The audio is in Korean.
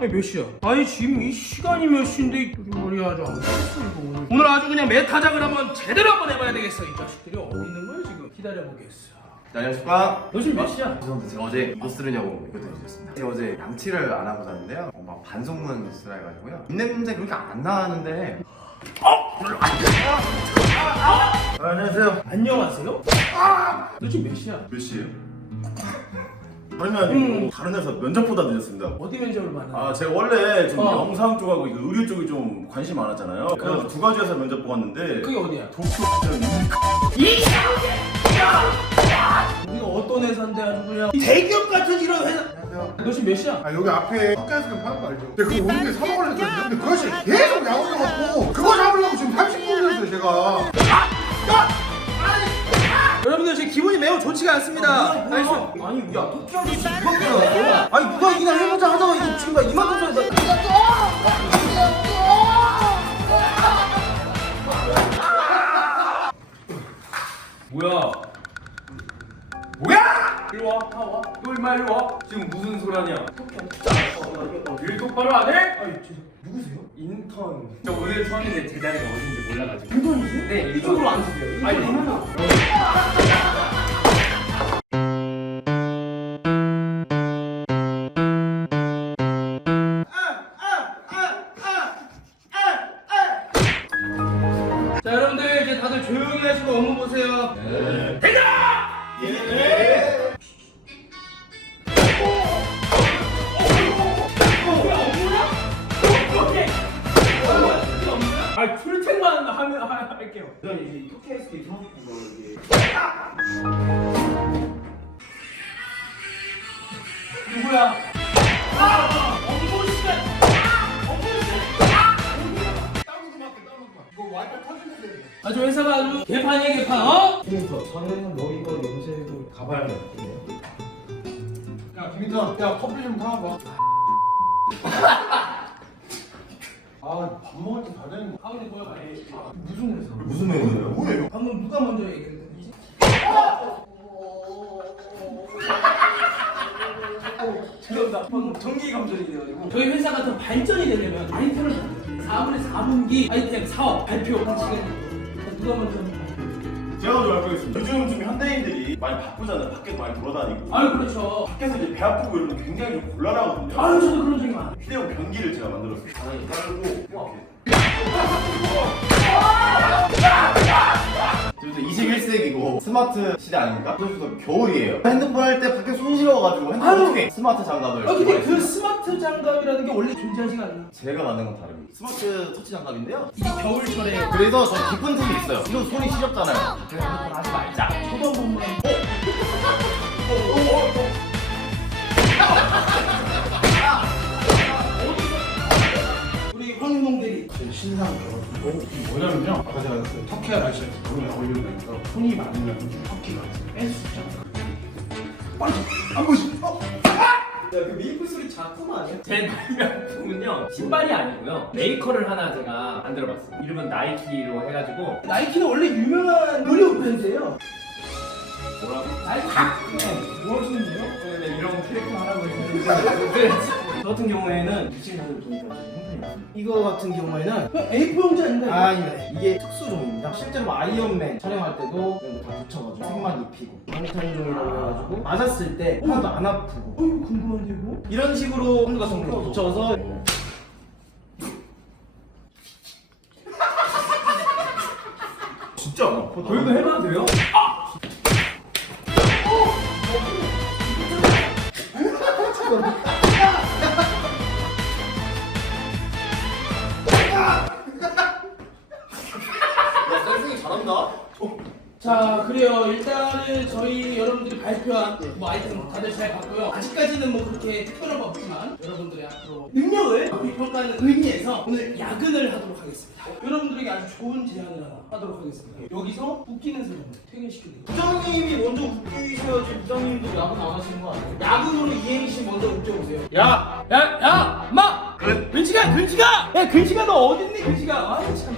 아니 몇 시야? 아니 지금 이 시간이 몇 시인데 머리 아주 안 됐어 이거 오늘 오늘 아주 그냥 메타작을 한번 제대로 한번 해봐야 되겠어 이 자식들이 어디 있는 거야 지금 기다려보겠어 네, 안녕하십니까. 너 지금 몇 시야? 죄송한데 제가 어제 이거 쓰느냐고 이거 드렸습니다. 제가 어제 양치를 안 하고 잤는데요. 어, 막 반송문 쓰라 해가지고요. 입냄새 그렇게 안 나는데. 아, 안녕하세요. 안녕하세요? 너 지금 몇 시야? 몇 시에요? 아니면 음. 다른 회사 면접보다 늦었습니다. 어디 면접을 받는 아 제가 원래 좀 어. 영상 쪽하고 의류 쪽이 좀 관심 많았잖아요. 그래서 두 가지 회사 면접 보았는데 그게 어디야? 도쿄 시장 우리가 어떤 회사인데 아주 그냥 대기업 같은 이런 회사 안녕하세요. 너 지금 몇 시야? 아 여기 앞에 헛가스금 파는 거 알죠? 근데 그거 오는 게 사먹으려 했거든요. 근데 그것이 계속 야구려갖고 그거 잡으려고 지금 30분을 했어요 제가. 여러분들 지금 기분이 매우 좋지가 않습니다 알겠어? 아니 야 토끼한테 지금 이만큼 나왔어 아니 누가 이기나 해보자 하다가 이거 지금 막 이만큼 나왔어 뭐야? 뭐야? 일로 와, 다 와. 너 임마 일로 와. 지금 무슨 소리냐? 일 똑바로 안 해? 아니, 누구세요? 인턴. 저 오늘 처음인데 제 자리가 어딘지 몰라가지고. 인턴이세요? 네, 이쪽으로 앉으세요. 아니, 자 여러분들 이제 다들 조용히 하시고 업무 보세요 아, 출첵만 하면 하- 할게요. 그럼 이제 토끼에서 이상한 거 이게 누구야? 아주 회사가 아주 개판이야 개판 어? 지금부터 저는 머리가 염색을 가봐야겠네요 야 김인턴, 야 커피 좀 타와봐. 아밥 먹을 때다 되는 거. 가운데 뭐야 빨리 무슨 회사? 무슨 회사예요? 뭐예요? 방금 누가 먼저 얘기했는지 죄송합니다. 방금 정기 감정이 돼가지고. 저희 회사가 더 발전이 되려면 아이템을 4분의 4분기 아이템 사업 발표 한 시간이 누가 먼저? 제가 좀 알고 있습니다. 요즘 좀 많이 바쁘잖아요. 밖에도 많이 돌아다니고. 아유 그렇죠 밖에서 이제 배 아프고 이러면 굉장히 좀 곤란하거든요. 아유 저도 그런 적이 많아요 휴대용 변기를 제가 만들었어요. 바닥에 깔고 이렇게. 지금 21세기고 스마트 시대 아닙니까? 그래서 겨울이에요. 핸드폰 할 때 밖에 손 시려가지고 핸드폰 아유. 어떻게 스마트 장갑을 아 근데 그. 스마트 장갑이라는 게 원래 존재하지가 않나 제가 만든 건 다릅니다. 스마트 터치 장갑인데요. 이게 겨울철에 그래서 저 깊은 틈이 있어요. 이거 손이 시렵잖아요. 그래서 핸드폰 하지 말자. 한 번만 우리 대리 제 신상 결혼이고 뭐냐면요. 아까 제가 그 터키 아저씨한테 결혼에 어울린다니까 손이 많으면 터키가 뺄수 있잖아. 빨리 안 보시죠? 야그 메이플 소리 작품 아니야? 제 발명품은요 신발이 아니고요 메이커를 하나 제가 만들어봤어요. 이름은 나이키로 해가지고 나이키는 원래 유명한 의류 브랜드예요 뭐라고? 네. 뭐? 네, 이런 캐릭터 하라고 했는데 저 같은 경우에는 이 친구들 보니까 좀 이거 같은 경우에는 형 A4 용지 아닌가요? 아 아닙니다 이게 특수종입니다 실제로 아이언맨 촬영할 때도 이런 거다 붙여가지고 색만 입히고 방탄종이라고 해가지고 맞았을 때 하나도 안 아프고 어 이거 궁금한데 이거? 이런 식으로 한두 같은 거 붙여서 진짜 안 아파. 저희도 해봐도 돼요? 야, 잘한다. 자 그래요 일단은 저희 여러분들이 발표한 뭐 아이템 다들 잘 봤고요 아직까지는 뭐 그렇게 특별한 거 없지만 여러분들의 앞으로 능력을 평가하는 의미에서 오늘 야근을 하도록 하겠습니다 좋은 제안을 하나 하도록 하겠습니다 여기서 웃기는 사람을 거 부장님이 먼저 웃기셔야지 부장님도 야근 안 하시는 거 아니에요? 야근으로 이행시 먼저 웃겨보세요 야! 야! 야! 엄마! 근지가! 근지가! 야 근지가 너 어딨니 근지가 아이 참